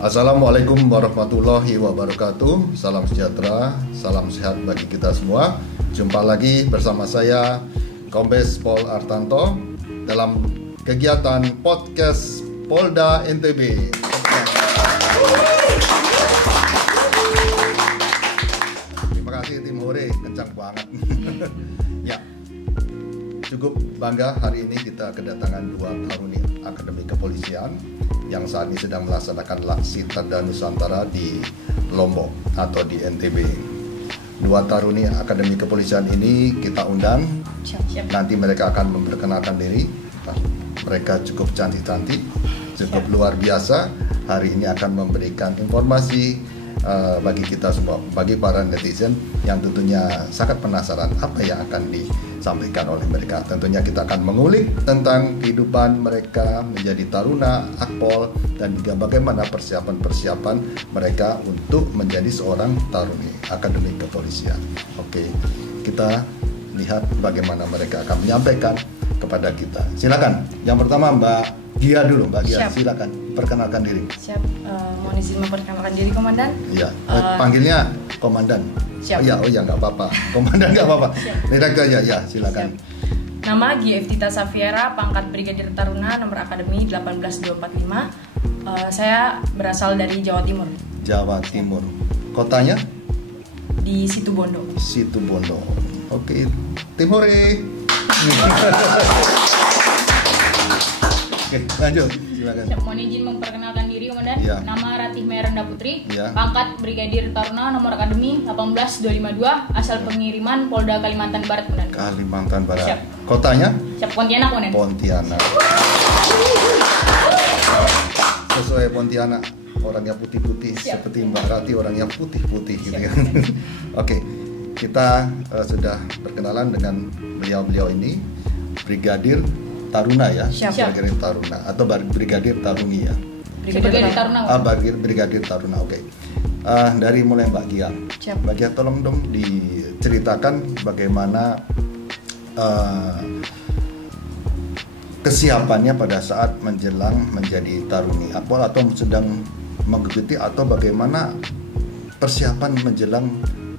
Assalamualaikum warahmatullahi wabarakatuh. Salam sejahtera, salam sehat bagi kita semua. Jumpa lagi bersama saya, Kombes Pol Artanto, dalam kegiatan podcast Polda NTB. Terima kasih tim Hore, kencang banget. Ya, cukup bangga hari ini kita kedatangan 2 taruni Akademi Kepolisian yang saat ini sedang melaksanakan Laksita dan Nusantara di Lombok atau di NTB. 2 taruni Akademi Kepolisian ini kita undang. Nanti mereka akan memperkenalkan diri. Mereka cukup cantik-cantik, cukup luar biasa. Hari ini akan memberikan informasi bagi kita semua, bagi para netizen yang tentunya sangat penasaran apa yang akan disampaikan oleh mereka. Tentunya kita akan mengulik tentang kehidupan mereka menjadi taruna, akpol, dan juga bagaimana persiapan-persiapan mereka untuk menjadi seorang taruni Akademi Kepolisian. Oke, kita lihat bagaimana mereka akan menyampaikan kepada kita. Silakan. Yang pertama Mbak Gia dulu, Mbak Gia. Siap. Silakan perkenalkan diri. Siap. Mohon izin memperkenalkan diri, Komandan. Iya. Panggilnya Komandan. Siap. Oh ya nggak apa-apa. Komandan nggak apa-apa. Direct aja ya. Silakan. Siap. Nama Gia Eftita Safiera, pangkat Brigadir Taruna, nomor akademi 18245. Saya berasal dari Jawa Timur. Jawa Timur. Kotanya? Di Situbondo. Situbondo. Oke. Timore. Oke, lanjut. Silakan. Siap, mohon izin memperkenalkan diri, Komandan. Ya. Nama Ratih Merenda Putri, Ya. pangkat Brigadir Taruna, nomor akademi 18252, asal pengiriman Polda Kalimantan Barat, Komandan. Kalimantan Barat. Siap. Kotanya? Siap, Pontianak, Komandan. Pontianak. Sesuai Pontianak, orangnya putih-putih. Siap. Seperti Mbak Rati, orangnya putih-putih gitu kan. Oke, kita sudah berkenalan dengan beliau-beliau ini, Brigadir Taruna ya. Siap. Brigadir Taruna atau Brigadir Taruni ya. Brigadir Taruna, Komandan. Brigadir Taruna. Oke. Dari mulai Mbak Gia. Siap. Mbak Gia, tolong dong diceritakan bagaimana kesiapannya pada saat menjelang menjadi taruni akpol atau sedang mengikuti, atau bagaimana persiapan menjelang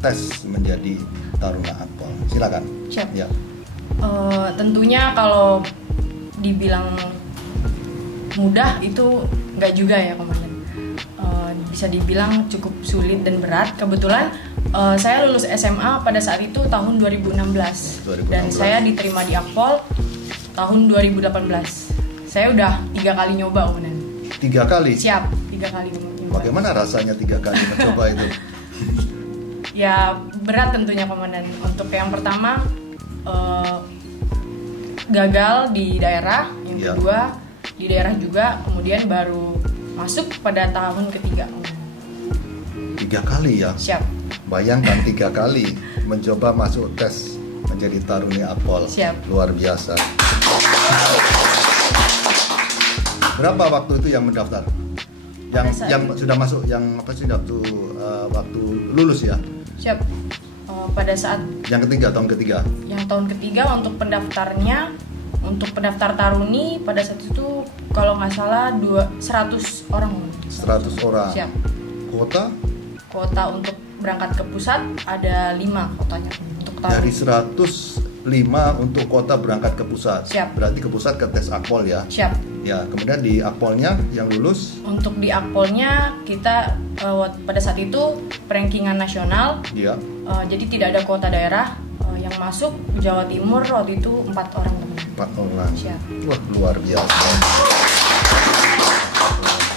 tes menjadi taruna akpol. Silakan. Siap. Ya. Tentunya kalau dibilang mudah itu nggak juga ya, Komandan. Bisa dibilang cukup sulit dan berat. Kebetulan saya lulus SMA pada saat itu tahun 2016. Dan saya diterima di akpol tahun 2018. Saya udah 3 kali nyoba, Komandan. 3 kali? Siap, 3 kali nyoba. Bagaimana rasanya 3 kali mencoba itu? Ya berat tentunya, Komandan. Untuk yang pertama gagal di daerah, yang Ya. kedua di daerah juga, kemudian baru masuk pada tahun ketiga. 3 kali ya? Siap. Bayangkan 3 kali mencoba masuk tes menjadi taruni akpol. Siap. Luar biasa. Berapa waktu itu yang mendaftar? Yang sudah masuk, yang apa sih waktu lulus ya? Siap. Pada saat Yang ketiga, tahun ketiga. yang tahun ketiga untuk pendaftarnya, untuk pendaftar taruni pada saat itu kalau nggak salah 100 orang. 100 orang. Siap. Kuota Untuk berangkat ke pusat ada 5 kotanya untuk taruni. dari 105 untuk kota berangkat ke pusat. Siap. Berarti ke pusat ke tes akpol ya. Siap. Ya, kemudian di akpolnya yang lulus Untuk di akpolnya kita pada saat itu rankingan nasional, dia jadi tidak ada kuota daerah. Yang masuk Jawa Timur waktu itu 4 orang, teman. 4 orang. Siap. Wah, luar biasa.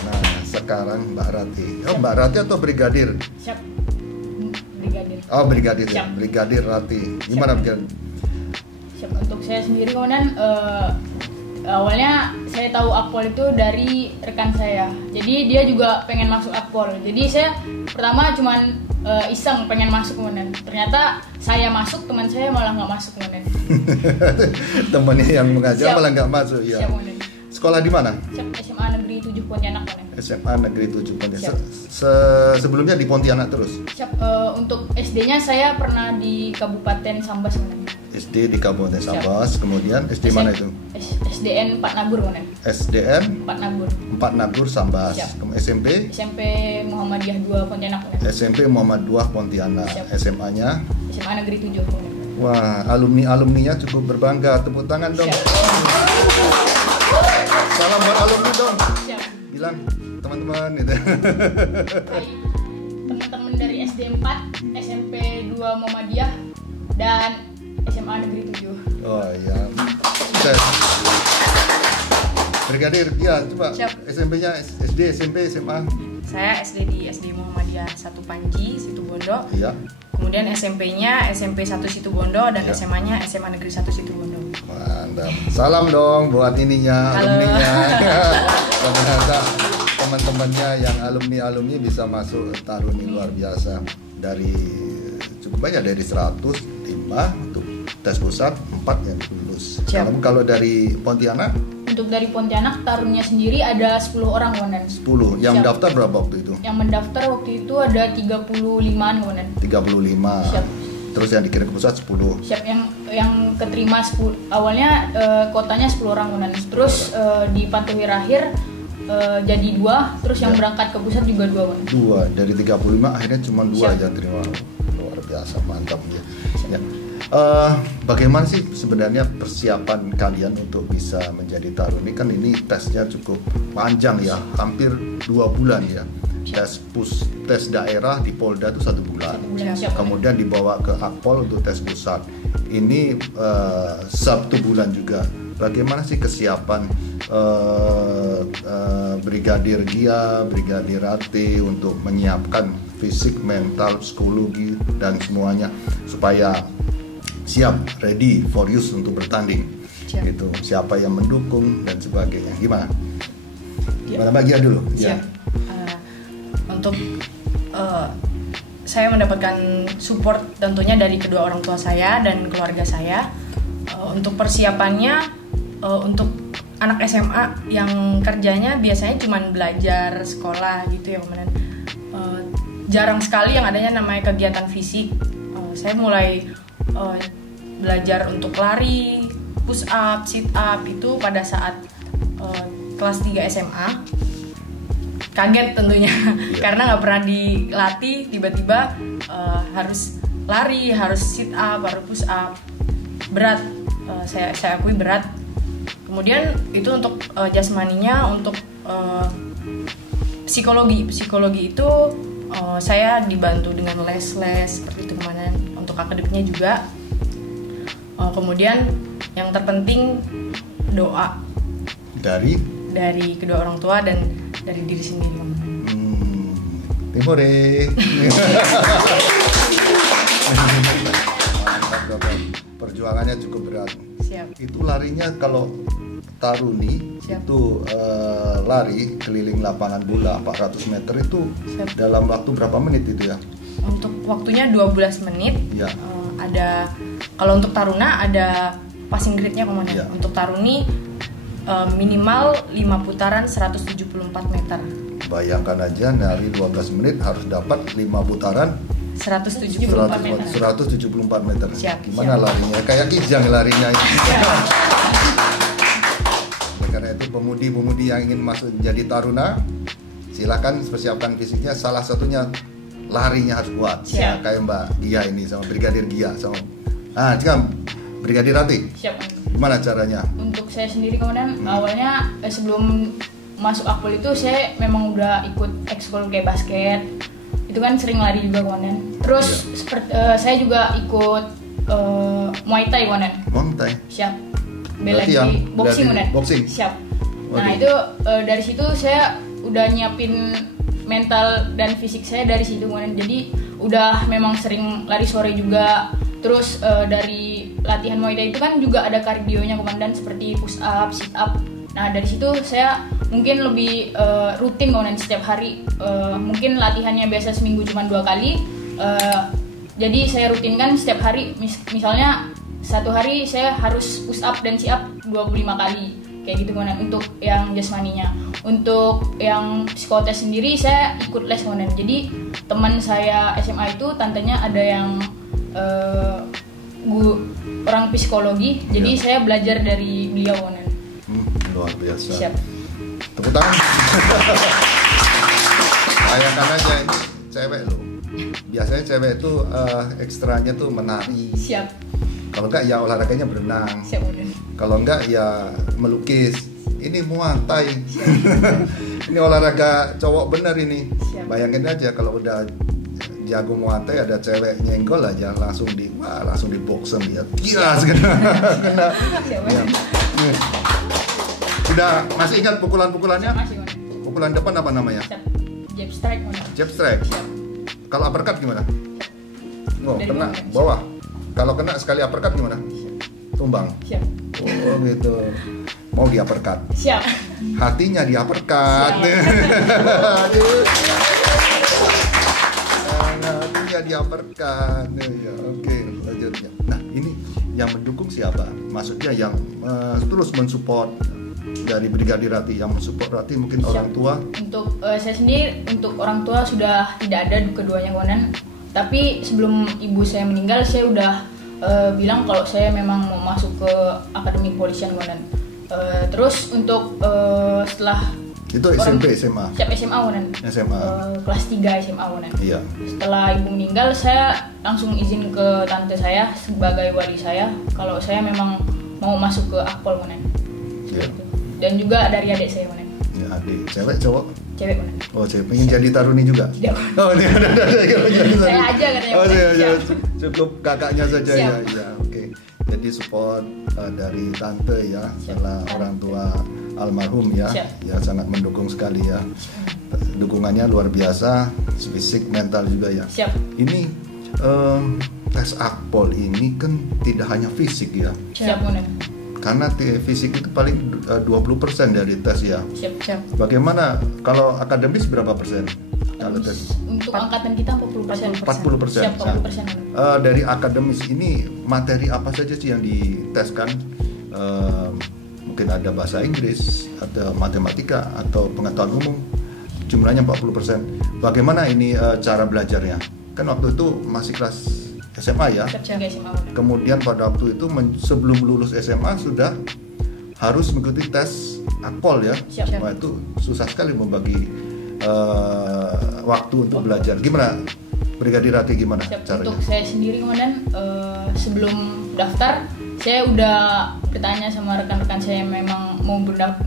Nah, sekarang Mbak Rati. Oh, Mbak Rati atau Brigadir? Siap, Brigadir. Oh, Brigadir ya. Siap. Brigadir Rati. Gimana Brigadir? Siap, untuk saya sendiri, Komandan, awalnya saya tahu akpol itu dari rekan saya. Jadi dia juga pengen masuk akpol. Jadi saya pertama cuman iseng pengen masuk, Komandan. Ternyata saya masuk, teman saya malah nggak masuk, Komandan. Temennya yang mengajar Siap. malah nggak masuk ya. Siap, Komandan. Sekolah di mana? Siap, SMA Negeri 7 Pontianak, Komandan. SMA Negeri 7 Pontianak. Siap. Sebelumnya di Pontianak terus. Siap, untuk SD-nya saya pernah di Kabupaten Sambas, Komandan. SD di Kabupaten Siap. Sambas, kemudian SD mana itu? SD SDN 4 Nagur komandan. SDN 4 Nagur. 4 Nagur Sambas. Siap. SMP SMP Muhammadiyah 2 Pontianak komandan. SMP Muhammad II Pontianak. Siap. SMA-nya SMA Negeri 7 komandan. wah, alumninya cukup berbangga. Tepuk tangan dong. Siap. Salam buat alumni dong. Siap. Bilang teman-teman gitu. Baik. Teman-teman dari SD 4, SMP 2 Muhammadiyah dan SMA Negeri 7. Oh iya. Sukses. Brigadir, ya coba Siap. SMP-nya SD, SMP, SMA. Saya SD di SD Muhammadiyah 1 Panji, Situbondo. Iya. Kemudian SMP-nya SMP 1 Situbondo dan Ya. SMA-nya SMA Negeri 1 Situbondo. Mantap. Salam dong buat ininya, Halo. alumninya. Ternyata teman-temannya yang alumni bisa masuk Taruni luar biasa. Dari cukup banyak, dari 105 untuk tes pusat, 4 yang lulus. Siap. Kalau dari Pontianak Untuk dari Pontianak tarunnya sendiri ada 10 orang komandan. 10. Yang Siap. daftar berapa waktu itu? Yang mendaftar waktu itu ada 35-an komandan. 35. Siap. Terus yang dikirim ke pusat 10. Siap, yang keterima 10. Awalnya kotanya 10 orang komandan. Terus di Pantuwir akhir jadi 2, terus yang Ya. berangkat ke pusat juga 2 komandan. 2 dari 35 akhirnya cuma 2 Siap. aja terima. Luar biasa, mantap ya. Ya. Bagaimana sih sebenarnya persiapan kalian untuk bisa menjadi taruni? Kan ini tesnya cukup panjang ya, hampir 2 bulan ya. Tes daerah di Polda itu 1 bulan. Siap. Kemudian dibawa ke Akpol untuk tes pusat. Ini 1 bulan juga. Bagaimana sih kesiapan Brigadir Gia, Brigadir Rati untuk menyiapkan fisik, mental, psikologi dan semuanya supaya siap, ready for use untuk bertanding. Siap. Gitu. Siapa yang mendukung dan sebagainya. Gimana? Gimana Bagia dulu? Siap. Untuk saya mendapatkan support tentunya dari kedua orang tua saya dan keluarga saya. Untuk persiapannya, untuk anak SMA yang kerjanya biasanya cuma belajar sekolah gitu ya kemudian jarang sekali yang adanya namanya kegiatan fisik. Saya mulai belajar untuk lari, push up, sit up itu pada saat kelas 3 SMA. Kaget tentunya karena nggak pernah dilatih, tiba-tiba harus lari, harus sit up, harus push up, berat. Saya akui berat. Kemudian itu untuk jasmaninya. Untuk psikologi itu saya dibantu dengan les seperti itu kemarin. Untuk akademiknya juga. Kemudian yang terpenting doa Dari kedua orang tua dan dari diri sendiri. Timore. Mantap, Bapak. Perjuangannya cukup berat. Siap. Itu larinya kalau taruni. Siap. Itu lari keliling lapangan bola 400 meter itu Siap. dalam waktu berapa menit itu ya? Untuk waktunya 12 menit. Ya. Ada kalau untuk taruna ada passing grade-nya komandan. Ya. Untuk taruni minimal 5 putaran 174 meter. Bayangkan aja dari 12 menit harus dapat 5 putaran 174 meter. 174 meter. Siap, Gimana siap. larinya? Kayak Kijang larinya. Oleh karena itu pemudi-pemudi yang ingin masuk menjadi taruna, silakan persiapkan fisiknya. Salah satunya larinya harus kuat. Siap. Kayak Mbak Gia ini sama Brigadir Gia sama. Juga Brigadir Rati. Siap. Gimana caranya? Untuk saya sendiri komandan, awalnya sebelum masuk akpol itu saya memang udah ikut ekskul kayak basket. Itu kan sering lari juga komandan. Terus saya juga ikut Muay Thai komandan. Montai. Siap. Bela Berarti diri yang boxing bela diri komandan. boxing. Siap. Nah, Waduh. itu dari situ saya udah nyiapin mental dan fisik saya dari situ komandan. Jadi udah memang sering lari sore juga. Terus dari latihan Muay Thai itu kan juga ada kardionya komandan seperti push up, sit up. Nah dari situ saya mungkin lebih rutin komandan setiap hari. Mungkin latihannya biasa seminggu cuma 2 kali. Jadi saya rutinkan setiap hari. Misalnya satu hari saya harus push up dan sit up 25 kali. Kayak gitu komandan untuk yang jasmaninya. Untuk yang psikotes sendiri saya ikut les komandan. Jadi teman saya SMA itu tantenya ada yang orang psikologi, jadi Ya. saya belajar dari beliau komandan. luar biasa. Siap. Tepuk tangan. Bayangkan aja ini cewek loh. Biasanya cewek itu ekstranya tuh menari. Siap. Kalau enggak ya olahraganya berenang. Siap Komandan. Kalau enggak ya melukis. Ini Muay Thai. Ini olahraga cowok bener ini. Siap. Bayangin aja kalau udah jago Muay Thai ada cewek nyenggol aja langsung di boxem dia. Gila kena. Siap Ya. Komandan. Udah masih ingat pukulan-pukulannya? Masih Komandan. Pukulan depan apa namanya? Siap. Jab strike Komandan. Jab strike. Siap. Kalau uppercut gimana? Oh, Dari kena bawah. bawah. Kalau kena sekali uppercut gimana? Tumbang. Siap. Oh gitu. Mau di uppercut. Siap. Hatinya di uppercut. Hatinya di uppercut. Ya, oke, lanjutnya. Nah, ini yang mendukung siapa? Maksudnya yang terus mensupport dari Brigadir Rati, yang mensupport Rati mungkin Siap. orang tua. Untuk saya sendiri, untuk orang tua sudah tidak ada keduanya Komandan. Tapi sebelum ibu saya meninggal, saya udah bilang kalau saya memang mau masuk ke Akademi Kepolisian Komandan. Terus untuk setelah Itu SMP, SMA. siap SMA Komandan. SMA. Kelas 3 SMA Komandan. Iya. Setelah ibu meninggal, saya langsung izin ke tante saya sebagai wali saya kalau saya memang mau masuk ke Akpol Komandan. Iya. Dan juga dari adik saya Komandan. Ya, adik, cewek, cowok. Cewek Komandan. Oh, cewek pengen jadi taruni juga. Tidak Komandan. Oh, ini ada. Saya aja katanya. Oh, iya, iya. Siap. Cukup kakaknya saja ya. Siap. Ya, oke. Jadi support dari tante ya, setelah orang tua almarhum ya. Siap. Ya sangat mendukung sekali ya. Dukungannya luar biasa, fisik, mental juga ya. Siap. Ini tes Akpol ini kan tidak hanya fisik ya. Siap Komandan. Karena fisik itu paling 20% dari tes ya. Siap. Siap. Bagaimana kalau akademis berapa persen? Kalau tes Untuk angkatan kita 40%. 40%. Siap 40%. Dari akademis ini materi apa saja sih yang diteskan? Mungkin ada bahasa Inggris, ada matematika atau pengetahuan umum. Jumlahnya 40%. Bagaimana ini cara belajarnya? Kan waktu itu masih kelas SMA ya. Siap 3 SMA Komandan. Kemudian pada waktu itu sebelum lulus SMA sudah harus mengikuti tes Akpol ya. Siap. Wah, itu susah sekali membagi waktu untuk belajar. Gimana Brigadir Rati, gimana Siap. caranya? Untuk saya sendiri Komandan, sebelum daftar saya udah bertanya sama rekan-rekan saya yang memang mau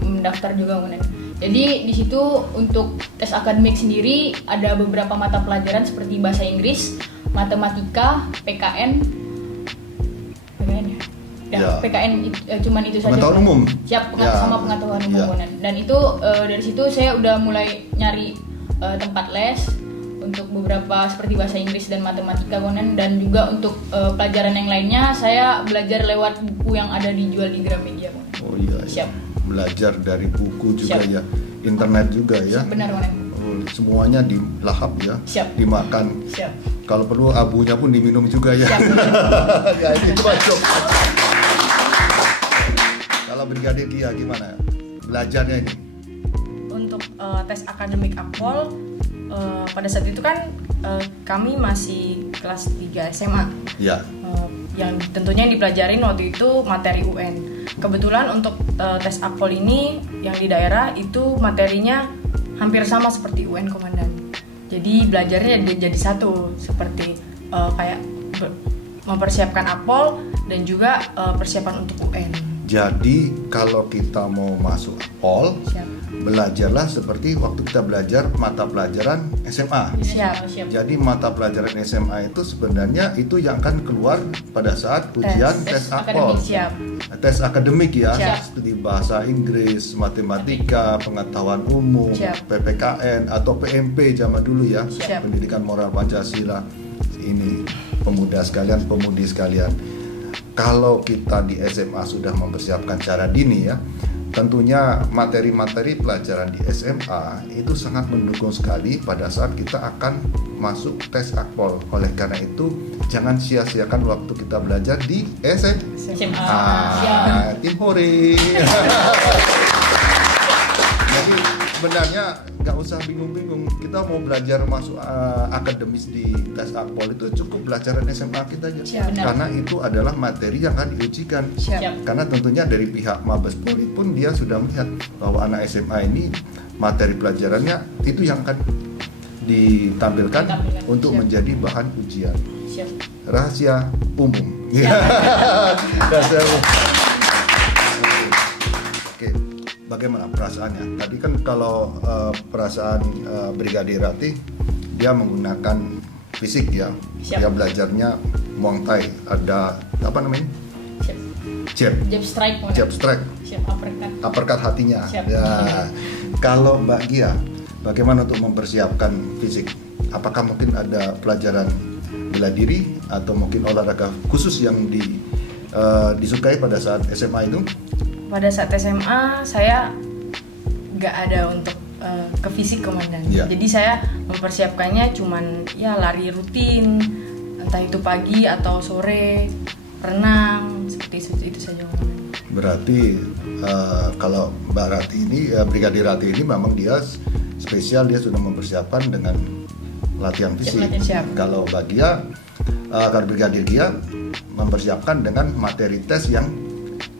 mendaftar juga Komandan. Jadi di situ untuk tes akademik sendiri ada beberapa mata pelajaran seperti bahasa Inggris, matematika, PKN ya. Ya. PKN cuman itu saja. Pengetahuan umum. Siap, Ya. sama pengetahuan umum Ya. Komandan. Dan itu dari situ saya udah mulai nyari tempat les untuk beberapa seperti bahasa Inggris dan matematika Komandan, dan juga untuk pelajaran yang lainnya saya belajar lewat buku yang ada dijual di Gramedia Komandan. Oh iya, Siap. Belajar dari buku juga Siap. ya, internet juga ya. Benar Komandan. Oh, semuanya dilahap ya, Siap. dimakan. Siap. Kalau perlu abunya pun diminum juga ya. Siap. Ya, itu masuk. Kalau Brigadir Gia gimana belajarnya ini? Untuk tes akademik Akpol pada saat itu kan kami masih kelas 3 SMA. Ya. Yang tentunya yang dipelajarin waktu itu materi UN. Kebetulan untuk tes Akpol ini yang di daerah itu materinya hampir sama seperti UN Komandan. Jadi belajarnya jadi satu, seperti kayak mempersiapkan Akpol dan juga persiapan untuk UN. Jadi kalau kita mau masuk Akpol, Siap. belajarlah seperti waktu kita belajar mata pelajaran SMA. Siap. Siap. Jadi mata pelajaran SMA itu sebenarnya itu yang akan keluar pada saat ujian tes Akpol. akademik. Siap. Tes akademik ya, Siap. seperti bahasa Inggris, matematika, pengetahuan umum, Siap. PPKN atau PMP zaman dulu ya, Siap. pendidikan moral Pancasila. Ini pemuda sekalian, pemudi sekalian. Kalau kita di SMA sudah mempersiapkan cara dini ya, tentunya materi-materi pelajaran di SMA itu sangat mendukung sekali pada saat kita akan masuk tes Akpol. Oleh karena itu, jangan sia-siakan waktu kita belajar di SMA. SMA. Ah, tim hore. Jadi sebenarnya nggak usah bingung-bingung. Kita mau belajar masuk akademis di tes Akpol itu cukup belajaran SMA kita aja. Siap, benar. Karena itu adalah materi yang akan diujikan. Siap. Karena tentunya dari pihak Mabes Polri pun dia sudah melihat bahwa anak SMA ini materi pelajarannya itu yang akan ditampilkan untuk Siap. menjadi bahan ujian. Siap. Rahasia umum. Rahasia umum. Oke, bagaimana perasaannya? Tadi kan kalau perasaan Brigadir Ratih, dia menggunakan fisik ya. Siap. Dia belajarnya Muay Thai, ada apa namanya? Siap. Jab, Jab strike. Komandan. jab strike, Siap, uppercut. uppercut hatinya. Siap. Ya. Kalau Mbak Gia, bagaimana untuk mempersiapkan fisik? Apakah mungkin ada pelajaran bela diri atau mungkin olahraga khusus yang disukai pada saat SMA itu? Pada saat SMA saya nggak ada untuk ke fisik, Komandan. Ya. Jadi saya mempersiapkannya cuman ya lari rutin, entah itu pagi atau sore, renang, seperti itu saja, Komandan. Berarti kalau Mbak Ratih ini, Brigadir Ratih ini memang dia spesial, dia sudah mempersiapkan dengan latihan fisik. Siap. Kalau Mbak Gia, kalau Brigadir Gia mempersiapkan dengan materi tes yang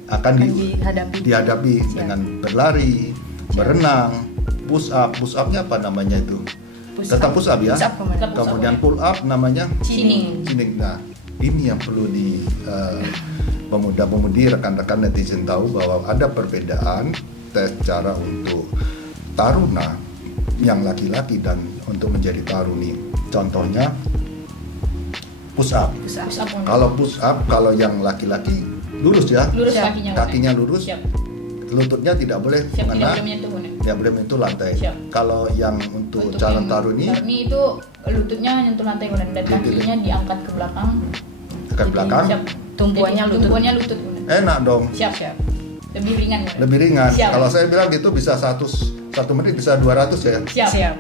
akan dihadapi Siap. dengan berlari, berenang, push up. Push upnya apa namanya itu? Tetap push up ya. Push up, Komandan. Kemudian pull up namanya Cining. Cining. Nah, ini yang perlu di pemuda-pemudi, rekan-rekan netizen tahu bahwa ada perbedaan tes cara untuk taruna yang laki-laki dan untuk menjadi taruni. Contohnya push up. Push up. Komandan. Kalau push up, kalau yang laki-laki lurus ya, Lurus Siap. kakinya. kakinya lurus, Siap. lututnya tidak boleh Siap, tidak mengenai, boleh menyentuh, Komandan. tidak boleh menyentuh lantai. Siap. Kalau yang untuk Untuk calon yang taruni itu lututnya nyentuh lantai, Komandan, dan Lutut. kakinya diangkat ke belakang. ke belakang, Siap. Tumpuannya Jadi, lutut. Tumpuannya lutut, Komandan. enak dong. Siap. Lebih ringan, Komandan. Lebih ringan. Siap. Kalau saya bilang gitu bisa 1 menit bisa 200 ya. Siap.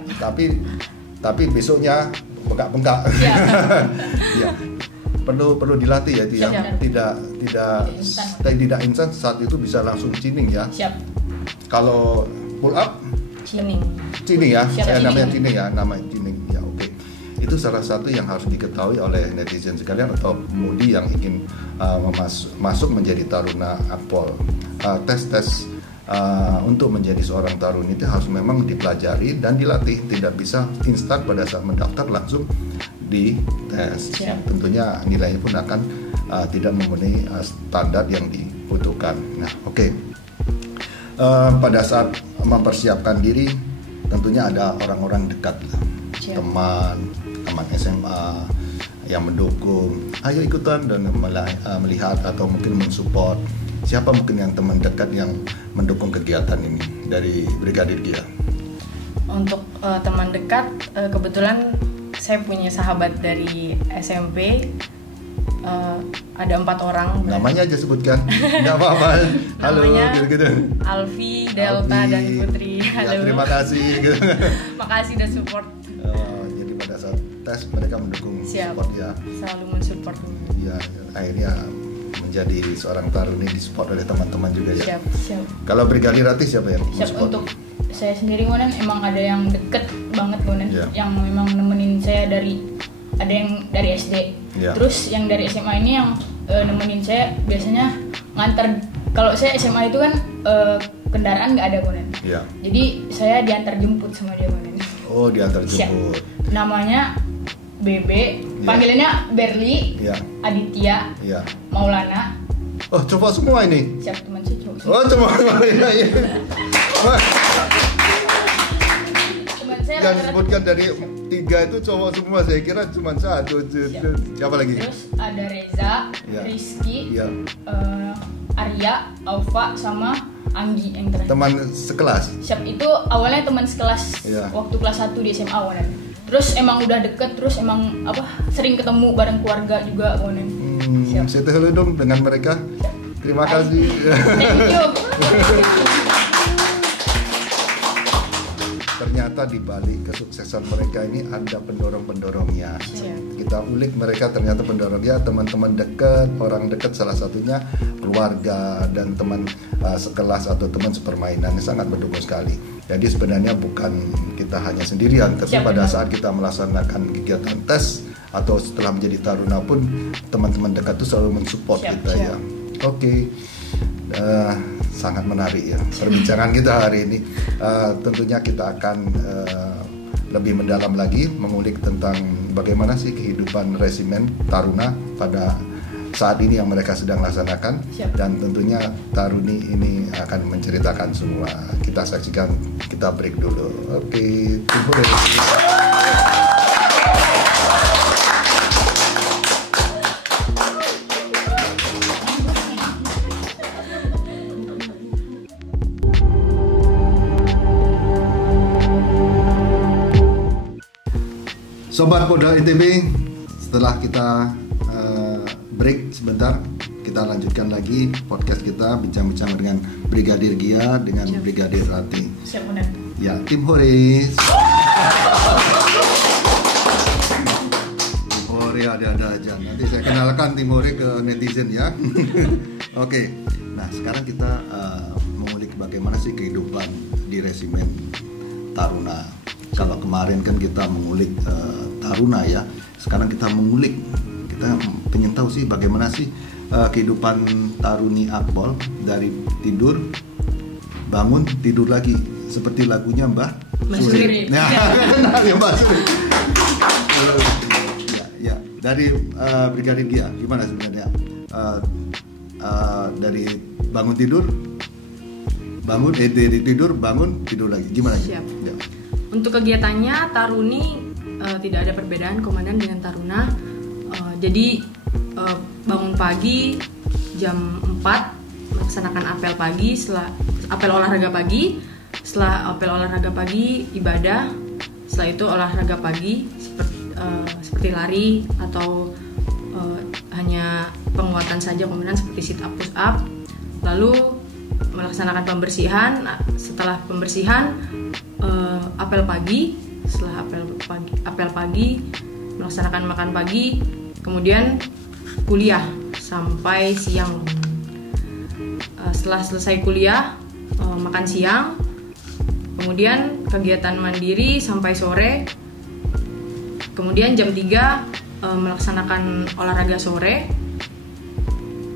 Tapi besoknya bengkak-bengkak. Siap. Ya. Perlu dilatih ya itu ya. Siap. Tidak instan saat itu bisa langsung cining ya. Siap. Kalau pull up Cining. cining ya. Siap, Saya cining. namanya cining ya, nama cining. Ya oke. Itu salah satu yang harus diketahui oleh netizen sekalian atau pemudi yang ingin masuk menjadi taruna Akpol. Tes untuk menjadi seorang taruni itu harus memang dipelajari dan dilatih, tidak bisa instan pada saat mendaftar langsung di tes. Siap. Tentunya nilainya pun akan tidak memenuhi standar yang dibutuhkan. Nah, oke. Pada saat mempersiapkan diri, tentunya ada orang-orang dekat, Siap. teman SMA yang mendukung. Ayo ikutan dan melihat atau mungkin mensupport. Siapa mungkin yang teman dekat yang mendukung kegiatan ini dari Brigadir Gia? Untuk teman dekat, kebetulan saya punya sahabat dari SMP, ada 4 orang. Namanya aja sebutkan, nggak apa-apa. Halo, Namanya gitu-gitu. Alfi, Delta, Alfi. dan Putri. Ya, Halo. terima kasih. Gitu. Makasih udah support, Jadi pada saat tes mereka mendukung Siap. support ya. selalu mensupport. Ya, akhirnya menjadi seorang taruni disupport oleh teman-teman juga ya. Siap. Kalau Brigadir Ratih siapa yang Siap. mensupport? Untuk saya sendiri, Komandan, emang ada yang deket banget, Komandan, Iya. yang memang nemenin saya ada yang dari SD. Iya. Terus yang dari SMA ini yang nemenin saya biasanya nganter. Kalau saya SMA itu kan kendaraan nggak ada, Komandan. Ya. Jadi saya diantar jemput sama dia, Komandan. Oh, diantar Siap. jemput. Namanya Bebe, panggilannya Berli, Ya. Aditya, Ya. Maulana. Oh, coba semua ini. Siap, teman saya cowok. Oh, coba semua ya. Wah, Teman saya yang rata-rata. disebutkan dari 3 itu cowok semua, saya kira cuma 1. Siapa lagi? Terus ada Reza, Ya. Rizky, Ya. Arya, Alfa, sama Anggi yang terakhir. Teman sekelas. Siap, itu awalnya teman sekelas Ya. waktu kelas 1 di SMA, Komandan. Terus emang udah deket, terus emang sering ketemu bareng keluarga juga, Komandan. Siap. Say hello dong dengan mereka. Terima kasih. Thank you. ternyata di balik kesuksesan mereka ini ada pendorong-pendorongnya. Kita ulik mereka, ternyata pendorongnya teman-teman dekat, orang dekat, salah satunya keluarga dan teman sekelas atau teman sepermainannya sangat mendukung sekali. Jadi sebenarnya bukan kita hanya sendirian, tapi pada saat kita melaksanakan kegiatan tes atau setelah menjadi taruna pun teman-teman dekat itu selalu mensupport kita ya. Oke. Sangat menarik ya perbincangan kita hari ini. Tentunya kita akan lebih mendalam lagi mengulik tentang bagaimana sih kehidupan resimen taruna pada saat ini yang mereka sedang laksanakan. Dan tentunya Taruni ini akan menceritakan semua. Kita saksikan, kita break dulu. Oke, tunggu deh. Sobat Polda ITB, setelah kita break sebentar, kita lanjutkan lagi podcast kita bincang-bincang dengan Brigadir Gia dengan Brigadir Rati. Siap, Komandan. Ya, tim Hore. Tim Hore ada-ada aja. Nanti saya kenalkan tim Hore ke netizen ya. Oke, nah sekarang kita mengulik bagaimana sih kehidupan di resimen taruna. Kalau kemarin kan kita mengulik taruna ya, sekarang kita mengulik, kita pengen tahu sih bagaimana sih kehidupan taruni Akpol dari tidur, bangun, tidur lagi, seperti lagunya Mbah Suri. Nah, ya Mbah Suri. Ya, dari Brigadir Gia, gimana sebenarnya dari bangun tidur, dari tidur, bangun, tidur lagi, gimana? Siap. Ya. Untuk kegiatannya Taruni tidak ada perbedaan komandan dengan taruna. Jadi bangun pagi jam 4 melaksanakan apel pagi, setelah apel olahraga pagi, setelah apel olahraga pagi ibadah, setelah itu olahraga pagi seperti lari atau hanya penguatan saja komandan seperti sit up push up, lalu melaksanakan pembersihan. Setelah pembersihan apel pagi, setelah apel pagi melaksanakan makan pagi, kemudian kuliah sampai siang. Setelah selesai kuliah makan siang, kemudian kegiatan mandiri sampai sore, kemudian jam 3 melaksanakan olahraga sore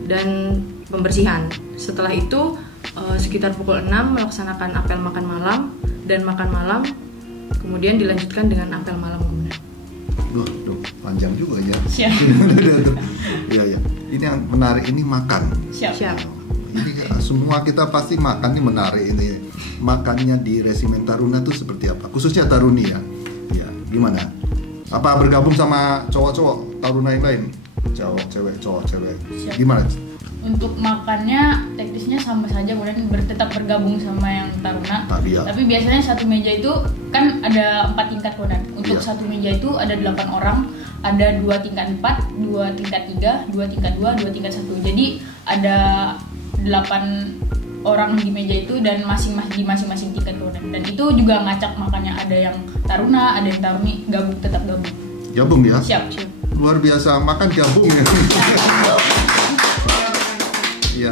dan pembersihan. Setelah itu sekitar pukul 6 melaksanakan apel makan malam dan makan malam, kemudian dilanjutkan dengan apel malam kemudian. Duh, panjang juga ya. Siap. Iya. Ini yang menarik ini makan. Siap. Ini semua kita pasti makan, ini menarik ini. Makannya di resimen taruna itu seperti apa? Khususnya taruni ya. Ya, gimana? Apa bergabung sama cowok-cowok taruna yang lain? Cowok cewek. Gimana? Untuk makannya teknisnya sama saja, kemudian tetap bergabung sama yang taruna. Tapi biasanya satu meja itu kan ada 4 tingkat komandan. Untuk satu meja itu ada 8 orang, ada 2 tingkat 4, 2 tingkat 3, 2 tingkat 2, 2 tingkat 1. Jadi ada 8 orang di meja itu dan di masing-masing tingkat komandan. Dan itu juga ngacak makannya, ada yang taruna, ada yang taruni, tetap gabung. Gabung ya? Siap. Luar biasa, makan gabung ya. Iya,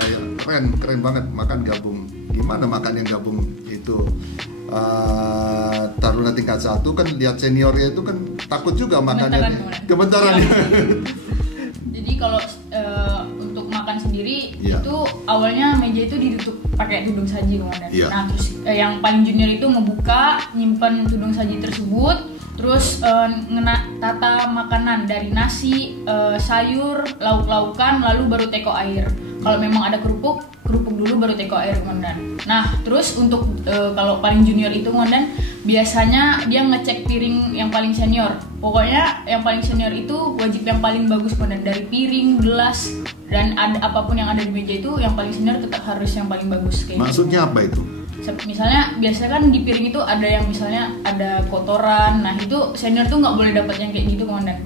keren banget makan gabung. Gimana makan yang gabung itu? Taruna tingkat 1 kan lihat seniornya itu kan takut juga makannya. Gemetaran. Jadi kalau untuk makan sendiri itu awalnya meja itu ditutup pakai tudung saji komandan. Nah terus yang paling junior itu ngebuka, nyimpen tudung saji tersebut, terus tata makanan dari nasi, sayur, lauk-laukan, lalu baru teko air. Kalau memang ada kerupuk dulu baru teko air komandan. Nah terus untuk kalau paling junior itu komandan biasanya dia ngecek piring yang paling senior. Pokoknya yang paling senior itu wajib yang paling bagus komandan, dari piring, gelas dan apapun yang ada di meja itu yang paling senior tetap harus yang paling bagus. Kayak maksudnya apa itu? Misalnya biasanya kan di piring itu ada yang misalnya ada kotoran. Nah itu senior tuh nggak boleh dapat yang kayak gitu komandan.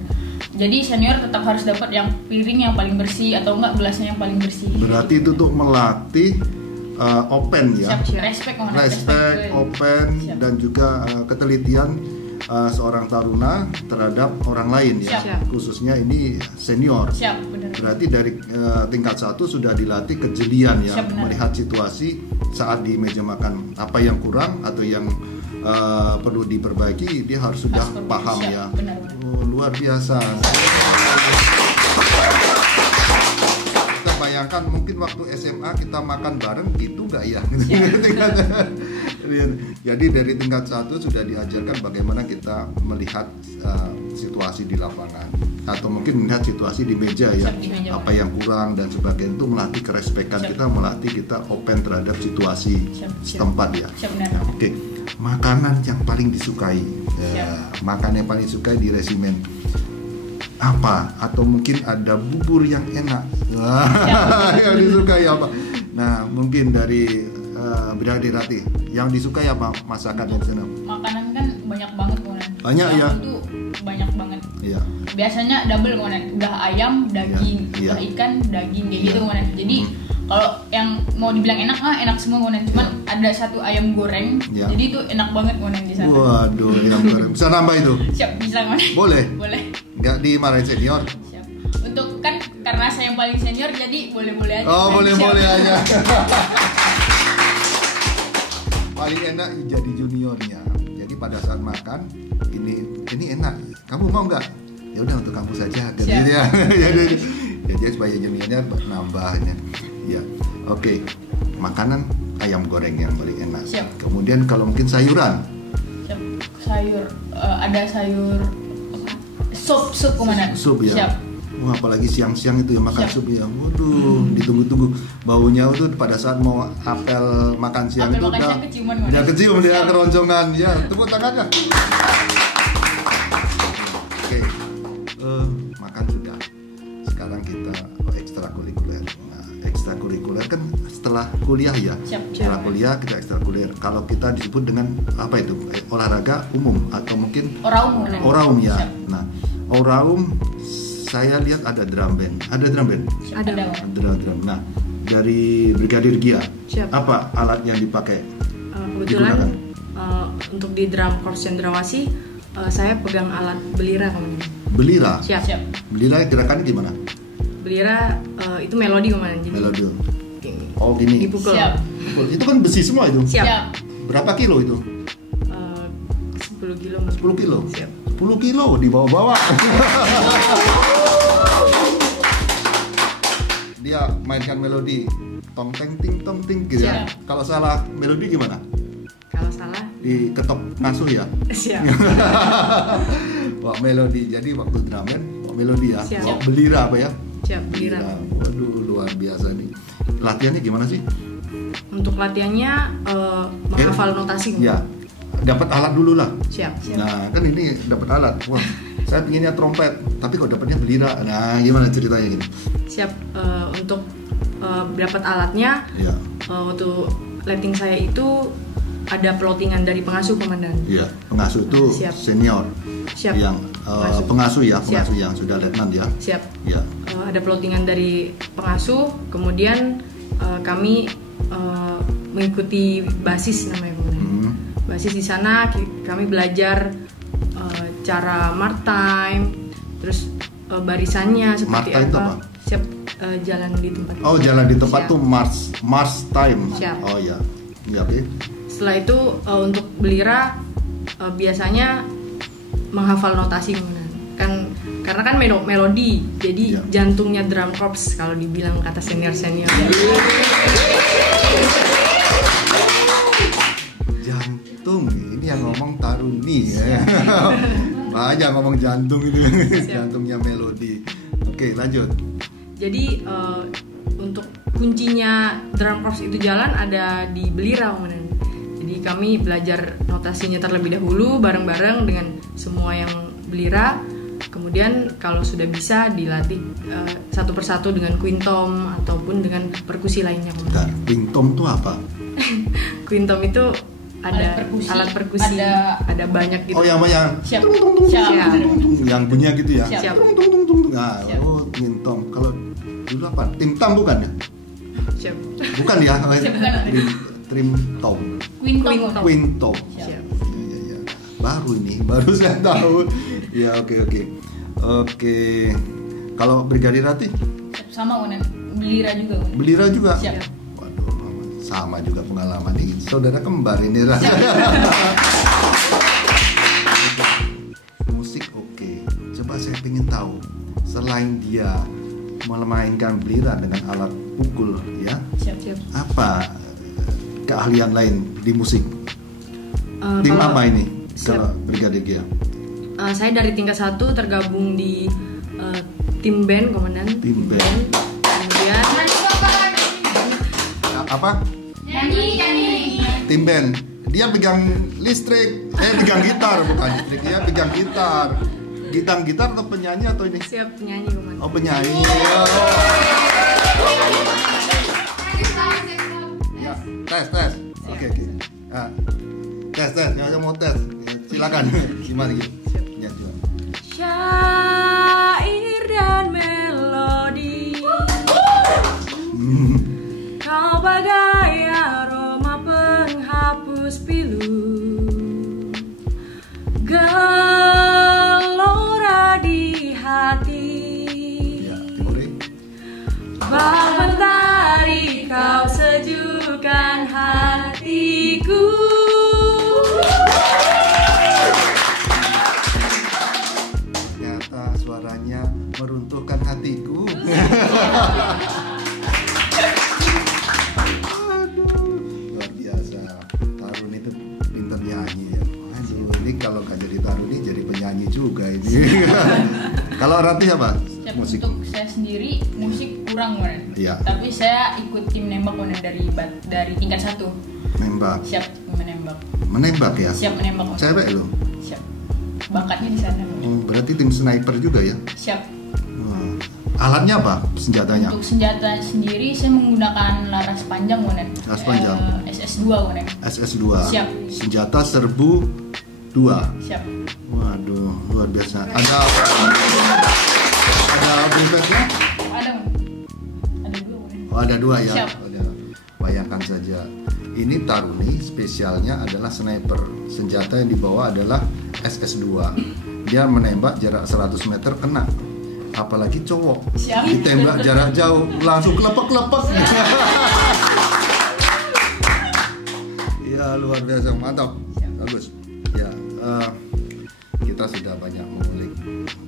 Jadi senior tetap harus dapat yang piring yang paling bersih atau enggak gelasnya yang paling bersih. Berarti itu untuk melatih open ya. Siap. Respect, Respect, open, Siap. dan juga ketelitian seorang taruna terhadap orang lain ya. Siap. Khususnya ini senior. Siap, benar. Berarti dari tingkat 1 sudah dilatih kejelian ya, Siap, benar. melihat situasi saat di meja makan apa yang kurang atau yang perlu diperbaiki, dia harus sudah paham Siap, ya. benar. Oh, luar biasa. Kita bayangkan mungkin waktu SMA kita makan bareng gitu nggak ya? Jadi dari tingkat 1 sudah diajarkan bagaimana kita melihat situasi di lapangan atau mungkin melihat situasi di meja ya, Siap, di meja. apa yang kurang dan sebagainya, itu melatih kerespekan Siap. kita, melatih kita open terhadap situasi Siap. setempat ya. Siap, benar. Oke, makanan yang paling disukai, Siap. makanan yang paling disukai di resimen apa? Atau mungkin ada bubur yang enak, yang disukai apa? Nah, mungkin dari Brigadir Rati, yang disukai apa masakan di sana? Makanan kan banyak banget komandan. Banyak, Yang ya? Itu banyak banget. Iya. Biasanya double komandan. Udah ayam, daging, Iya. udah ikan, daging kayak Iya. gitu komandan. Jadi kalau yang mau dibilang enak enak semua komandan. Cuman ada satu ayam goreng. Iya. Jadi itu enak banget komandan di sana. Waduh, yang goreng. Bisa nambah itu? Siap, bisa komandan. Boleh? Boleh. Nggak dimarahin senior? Siap. Untuk kan karena saya yang paling senior jadi boleh-boleh aja. Oh, Siap. boleh-boleh aja. Paling enak jadi juniornya. Jadi pada saat makan ini enak. Kamu mau nggak? Ya udah untuk kamu saja. Gitu Siap. ya. Jadi supaya juniornya nambahnya. Ya, oke. Makanan ayam goreng yang paling enak. Siap. Kemudian kalau mungkin sayuran. Siap. Sayur ada sayur apa? Sup komandan. Sup ya. Siap. Wah, apalagi siang-siang itu ya makan Siap. sup ya. Waduh, ditunggu-tunggu. Baunya itu pada saat mau apel makan siang Apel itu makan siang keciuman, udah Mas. kecium dia Siap. keroncongan. Ya, tepuk tangannya. Oke. Makan sudah. Sekarang kita ekstrakurikuler. Nah, ekstrakurikuler kan setelah kuliah ya. Siap. Setelah kuliah kita ekstrakurikuler. Kalau kita disebut dengan apa itu? Olahraga umum atau mungkin Oraum komandan. Oraum ya. Siap. Nah, Oraum saya lihat ada drum band. Ada drum band? Siap. Ada. Drum. Nah, dari Brigadir Gia, Siap. apa alat yang dipakai? Kebetulan Digunakan? untuk di drum corps cendrawasih saya pegang alat belira komandan. Belira. Siap. Siap. Belira gerakannya gimana? Belira itu melodi komandan. Jadi Melodi. gini, Oh, gini. dipukul. Siap. Itu kan besi semua itu. Siap. Siap. Berapa kilo itu? 10 kilo Mas. 10 kilo. Siap. 10 kilo dibawa-bawa. Dia mainkan melodi tong teng ting tong ting gitu ya. Siap. Kalau salah melodi gimana? Kalau salah Diketok ngasuh ya. siap. Bawa melodi. Jadi waktu drum band bawa melodi ya. Siap. Bawa belira apa ya? Siap, belira. Waduh, luar biasa nih. Latihannya gimana sih? Untuk latihannya menghafal notasi Ya, komandan. dapat alat dulu lah. Siap. Nah, kan ini dapat alat. Wah, saya pinginnya trompet, tapi kok dapatnya belira. Nah, gimana ceritanya gini? Siap. Untuk dapat alatnya Ya, waktu letting saya itu ada plottingan dari pengasuh komandan. ya. Pengasuh itu Siap. senior. Siap. Yang pengasuh ya, Siap. pengasuh yang sudah letnan ya. Siap. Ya. Ada plottingan dari pengasuh, kemudian kami mengikuti basis namanya komandan. Hmm. Basis di sana kami belajar cara mark time, terus barisannya seperti Mark time itu apa. apa? Siap. Jalan di tempat. Oh, jalan di tempat Siap. tuh march time. Siap. Oh ya. Ya, oke. Setelah itu untuk belira biasanya menghafal notasi komandan. Kan karena kan melodi, jadi Iya. jantungnya drum corps kalau dibilang kata senior-senior. Jantung, ini yang ngomong Taruni ya. Banyak ngomong jantung itu. Jantungnya melodi. Oke, lanjut. Jadi untuk kuncinya drum corps itu jalan ada di belira komandan. Jadi kami belajar notasinya terlebih dahulu bareng-bareng dengan semua yang belira. Kemudian kalau sudah bisa dilatih satu persatu dengan quintom ataupun dengan perkusi lainnya komandan. Bentar, pingtom itu apa? Quintom itu ada Alat alat perkusi. perkusi, Ada- ada banyak gitu. Oh, yang Siap. tung, tung, tung, Siap. Siap. tung, tung, tung, yang bunyinya gitu ya. Siap. Tung, tung, tung, tung. Nah, Siap. oh, pingtom. Kalau dulu apa? Timtam bukan ya? Siap. Bukan ya? Bukan. Trim Tom. Quinto. Quinto. Siap. Ya. Baru saya tahu. Ya, oke. Oke. Kalau Brigadir Rati? Sama Konen. Belira juga Konen. Belira juga? Siap. Waduh, sama juga pengalaman nih. Saudara kembar ini. Musik oke. Coba saya ingin tahu, selain dia memainkan belira dengan alat pukul, ya, Siap. apa keahlian lain di musik? Tim Kalau- apa ini? Siap. Kalau Brigadir Gia? Saya dari tingkat 1 tergabung di tim band komandan. Tim band. Kemudian Apa? Nyanyi. Tim band. Dia pegang listrik, saya pegang gitar, bukan listrik. Dia pegang gitar. Gitar atau penyanyi atau ini? siap penyanyi komandan. Oh, penyanyi. Ya, tes. Oke. Ah, tes. Yang mau tes, silakan. Gimana gitu? Ya, coba. Syair dan melodi, kau bagai aroma penghapus pilu, gelora di hati. Ya, Timuri. Bang mentari kau sejukkan hatiku. Ternyata suaranya meruntuhkan hatiku. Aduh, luar biasa. Tarun itu pintar nyanyi ya. Aduh, ini kalau nggak jadi Tarun ini jadi penyanyi juga ini. Kalau Rati apa? Siap. Musik. Untuk saya sendiri musik kurang Konen. Iya. Tapi saya ikut tim nembak Konen dari tingkat 1. Menembak. Siap menembak. Menembak ya? Siap menembak Konen. Cewek loh. Siap. Bakatnya di sana. Konen. Oh, berarti tim sniper juga ya? Siap. Wah. Alatnya apa? Senjatanya? Untuk senjata sendiri saya menggunakan laras panjang Konen. Laras panjang. SS2 Konen. SS2. Siap. Senjata serbu 2. Siap. Waduh, luar biasa. Ada briefetnya? Ada. Ada 2 Konen. Oh, ada 2 ya. Siap. Bayangkan saja. Ini Taruni spesialnya adalah sniper. Senjata yang dibawa adalah SS2. Dia menembak jarak 100 meter kena. Apalagi cowok. Siap. Ditembak jarak jauh langsung kelepek-kelepek. Ya, luar biasa, mantap. Bagus. Ya, kita sudah banyak mengulik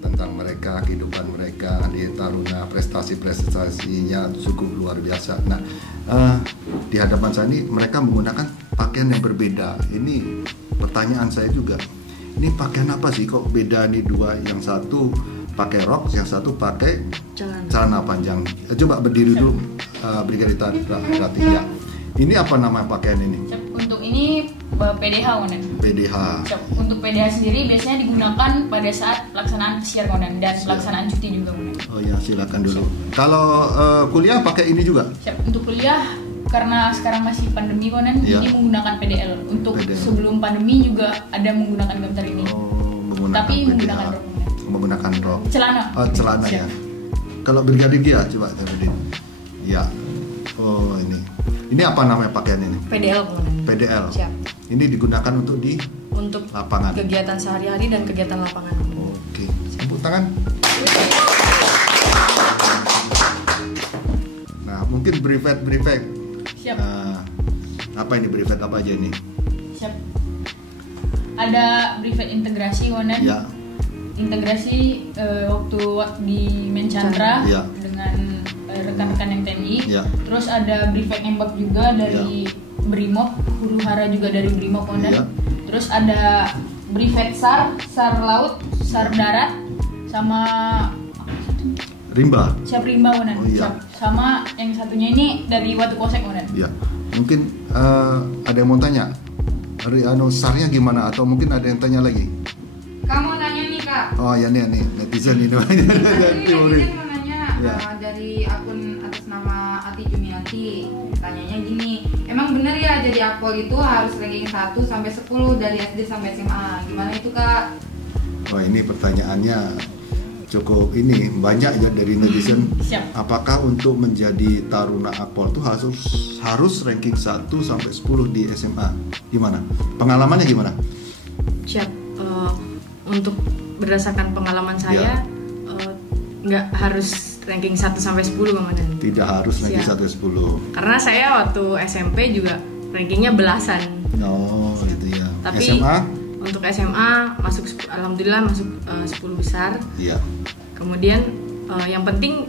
tentang mereka, kehidupan mereka di Taruna, prestasi-prestasinya cukup luar biasa. Nah, di hadapan saya ini mereka menggunakan pakaian yang berbeda. Ini pertanyaan saya juga. Ini pakaian apa sih kok beda nih dua? Yang satu pakai rok, yang satu pakai celana panjang. Coba berdiri dulu, Brigadir Rati. Ya. Ini apa nama pakaian ini? Siap. Untuk ini PDH Konen. PDH. Siap. Untuk PDH sendiri biasanya digunakan pada saat pelaksanaan siar Konen dan pelaksanaan cuti juga Konen. Oh ya, silakan dulu. Kalau kuliah pakai ini juga? Siap. Untuk kuliah karena sekarang masih pandemi Konen, Ya. jadi menggunakan PDL. Untuk PDL. sebelum pandemi juga ada menggunakan gambar ini. Oh, menggunakan Tapi PDH. menggunakan rok Konen. Menggunakan rok. Celana. Oh, celana ya. Siap. Kalau Brigadir Gia, coba Brigadir. Ya. Oh, ini. Ini apa namanya pakaian ini? PDL komandan. PDL. Siap. Ini digunakan untuk di Untuk lapangan. kegiatan sehari-hari dan kegiatan lapangan. Oke. Tepuk tangan. Nah, mungkin briefet. Siap. Apa ini briefet apa aja ini? Siap. Ada briefet integrasi Konen. Ya. Integrasi waktu di Menchandra Ya. dengan rekan-rekan yang TNI. Ya. Terus ada briefet nembak juga dari Brimob, Huru Hara juga dari Brimob Konen. Ya. Terus ada briefet SAR laut, SAR darat, sama Rimba. siap rimba Konen. Oh, iya. Siap. Sama yang satunya ini dari Watu Kosek Konen. Ya. Mungkin ada yang mau tanya. SAR-nya gimana atau mungkin ada yang tanya lagi? Kamu nanya nih kak. Oh ya nih netizen ini. Ini netizen mau nanya Ya. dari akun atas nama Ati Jumiati. Tanyanya gini, emang bener ya jadi akpol itu harus ranking 1 sampai 10 dari SD sampai SMA? Gimana itu kak? Oh ini pertanyaannya cukup ini banyak ya dari netizen. Siap. Apakah untuk menjadi taruna Akpol itu harus ranking 1 sampai 10 di SMA? Gimana? Pengalamannya gimana? Siap. Untuk berdasarkan pengalaman Ya. saya, nggak harus ranking 1 sampai 10 Komandan. Tidak harus ranking Siap. 1 sampai 10. Karena saya waktu SMP juga rankingnya belasan. Oh, gitu ya. Tapi SMA? untuk SMA alhamdulillah masuk 10 besar. Iya. Kemudian yang penting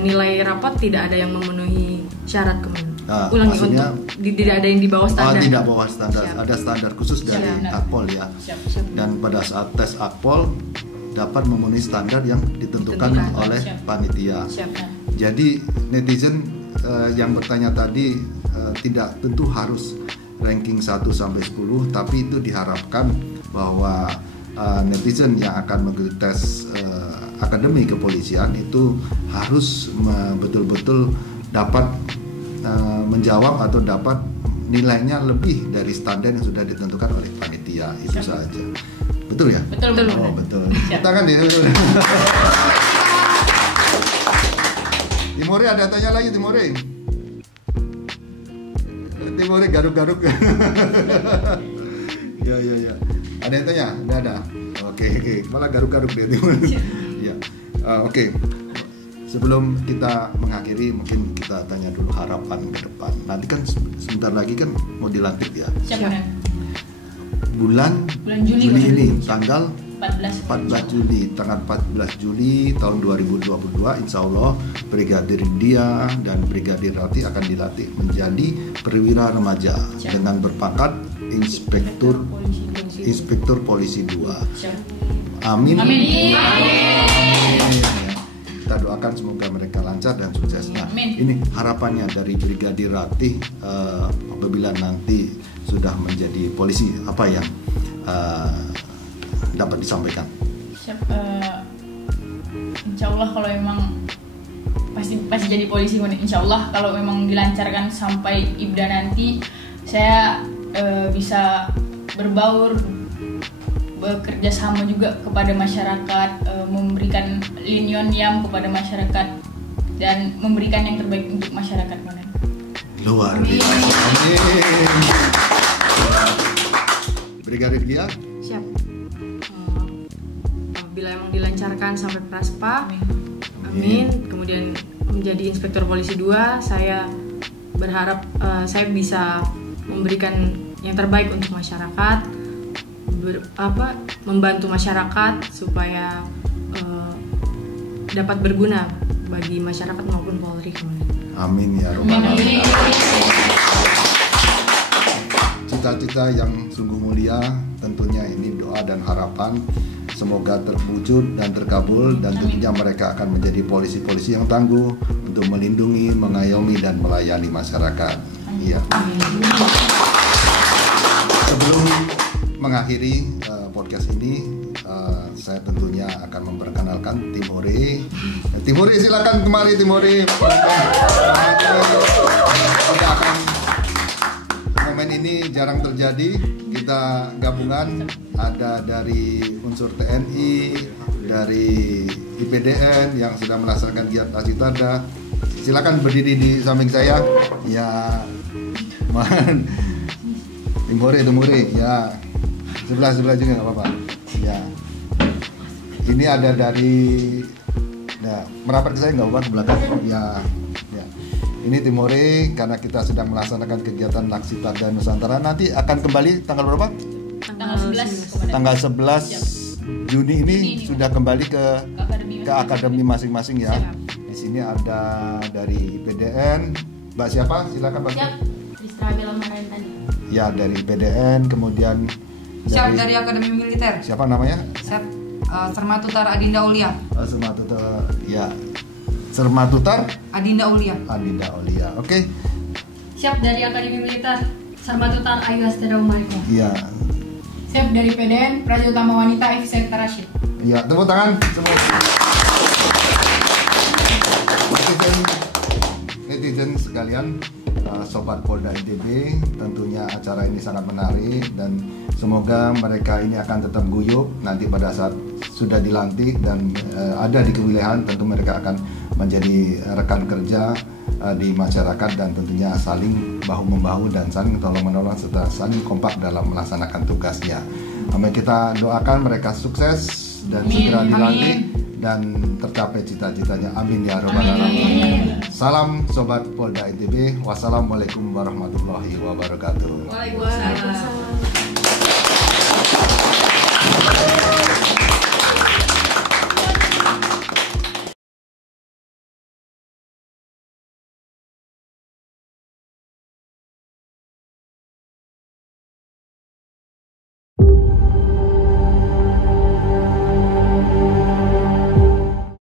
nilai rapat tidak ada yang memenuhi syarat Komandan. Ulangi, maksudnya, untuk tidak ada yang di bawah standar. tidak bawah standar. Siap. Ada standar khusus dari Siap. Akpol ya. Siap. Dan pada saat tes Akpol dapat memenuhi standar yang ditentukan Ditentukan. oleh Siap. panitia. Siap. Jadi netizen yang bertanya tadi tidak tentu harus ranking 1 sampai 10, tapi itu diharapkan bahwa netizen yang akan mengikuti tes akademi kepolisian itu harus betul-betul dapat menjawab atau dapat nilainya lebih dari standar yang sudah ditentukan oleh panitia. Itu Siap. saja. Betul ya? Betul. Oh, betul. Siap. Tangan dia. Timore ada tanya lagi Timore. Timore garuk-garuk. Ya. Ada yang tanya? Ada. Oke. Malah garuk-garuk dia Timore. Ya. Oke. Sebelum kita mengakhiri, mungkin kita tanya dulu harapan ke depan. Nanti kan sebentar lagi kan mau dilantik ya. Siap, Komandan. Bulan Juli, Juli ini Komandan. tanggal 14 Juli, tanggal 14 Juli tahun 2022, insya Allah Brigadir Dia dan Brigadir Rati akan dilatih menjadi perwira remaja Siap. dengan berpangkat Inspektur Polisi 2. Siap. Amin. Amin. Kita doakan semoga mereka lancar dan sukses. Nah, Amin. ini harapannya dari Brigadir Rati apabila nanti sudah menjadi polisi, apa yang dapat disampaikan? Siap. Insya Allah kalau memang pasti jadi polisi, insya Allah kalau memang dilancarkan sampai Ibda nanti, saya bisa berbaur, bekerja sama juga kepada masyarakat, memberikan linion kepada masyarakat dan memberikan yang terbaik untuk masyarakat. Luar biasa. Amin. Brigadir Gia? Siap. Apabila emang dilancarkan sampai Praspa, amin. Kemudian menjadi Inspektur Polisi 2, saya berharap saya bisa memberikan yang terbaik untuk masyarakat, membantu masyarakat supaya dapat berguna bagi masyarakat maupun Polri kemudian. Amin ya robbal alamin. Cita-cita yang sungguh mulia, tentunya ini doa dan harapan semoga terwujud dan terkabul, dan tentunya mereka akan menjadi polisi-polisi yang tangguh untuk melindungi, mengayomi dan melayani masyarakat. Iya. Sebelum mengakhiri podcast ini, saya tentunya akan memperkenalkan Timore. Timore, silakan kemari Timore. Kita akan, momen ini jarang terjadi. Kita gabungan, ada dari unsur TNI, dari IPDN yang sedang melaksanakan giat Asitada. Silakan berdiri di samping saya. Ya, Timore, ya. Sebelah juga nggak apa-apa. Ya. Ini ada dari, merapat ke saya nggak apa-apa, ke belakang. Ya. Ini Timore, karena kita sedang melaksanakan kegiatan Laksita dan Nusantara. Nanti akan kembali tanggal berapa? Tanggal 11. Tanggal 11 Juni ini sudah kembali ke akademi masing-masing ya. Di sini ada dari IPDN, Mbak siapa? Silakan Mbak. Siap. Distra Bela Marentani. Ya, dari IPDN, kemudian Siap dari Akademi Militer. siapa namanya? Siap Sermatutar Adinda Aulia. Sermatutar, ya. Sermatutar Adinda Aulia. Adinda Aulia. Oke. Siap dari Akademi Militer, Sarmatutar Ayu Astera Umariko. Iya. Siap dari PDN, Praja Utama Wanita Ifsir Rashid. Iya, tepuk tangan semua. Netizen sekalian, Sobat Polda ITB, tentunya acara ini sangat menarik dan semoga mereka ini akan tetap guyup nanti pada saat sudah dilantik dan ada di kewilayahan, tentu mereka akan menjadi rekan kerja di masyarakat dan tentunya saling bahu-membahu dan saling tolong-menolong serta saling kompak dalam melaksanakan tugasnya. Kita doakan mereka sukses dan segera dilantik dan tercapai cita-citanya. Amin ya rabbal alamin. Salam Sobat Polda ITB. Wassalamualaikum warahmatullahi wabarakatuh. Waalaikumsalam.